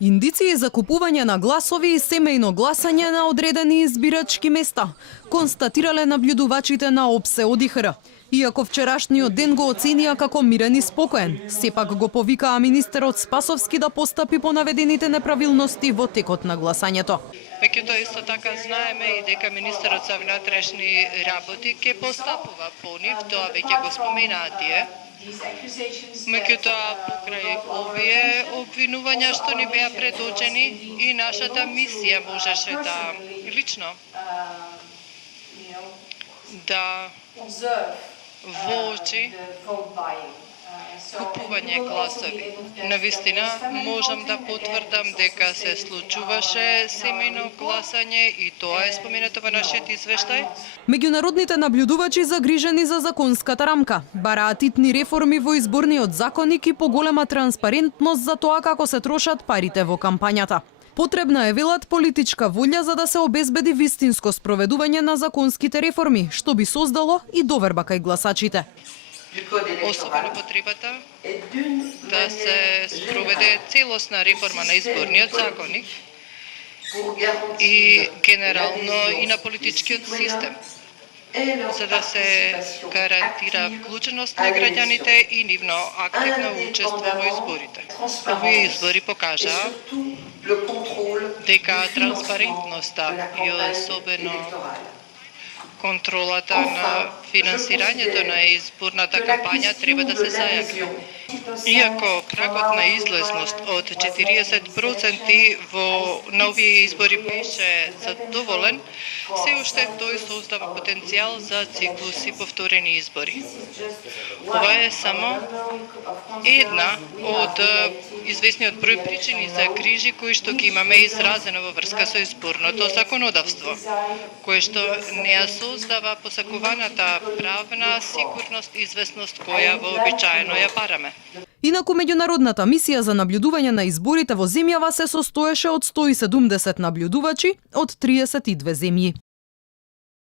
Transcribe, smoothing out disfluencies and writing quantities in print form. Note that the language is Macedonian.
Индиции за купување на гласови и семејно гласање на одредени избирачки места, констатирале наблюдувачите на ОПСЕ ОДИХР. Иако вчерашниот ден го оценија како мирен и спокоен, сепак го повикаа министерот Спасовски да постапи по наведените неправилности во текот на гласањето. Меѓутоа исто така знаеме и дека министерот за внатрешни работи ќе постапува по нив, тоа веќе го споменаа тие. Меѓутоа покрај овие обвинувања што ни беа предоčени и нашата мисија можеше да лично да воочи купување гласови. Навистина можам да потврдам дека се случуваше семејно гласање и тоа е споменато во нашиот извештај. Меѓународните наблюдувачи загрижени за законската рамка бараат итни реформи во изборниот законник и поголема транспарентност за тоа како се трошат парите во кампањата. Потребна е, велат, политичка волја за да се обезбеди вистинско спроведување на законските реформи, што би создало и доверба кај гласачите. Особено потребата да се спроведе целосна реформа на изборниот законник и генерално и на политичкиот систем, за да се гарантира вклученост на граѓаните и нивно активно учество во изборите. Овие избори покажаа дека транспарентноста и особено контролата на финансирањето на изборната кампања треба да се зајакне. Иако прагот на излезност од 40% во нови избори беше задоволен, се уште тој создава потенцијал за циклуси повторени избори. Ова е само една од известниот број причини за грижи кои што ги имаме изразено во врска со изборното законодавство, кое што не ја создава посакуваната правна сигурност и известност која вообичаено ја бараме. Инаку меѓународната мисија за наблюдување на изборите во земјава се состоеше од 170 наблюдувачи од 32 земји.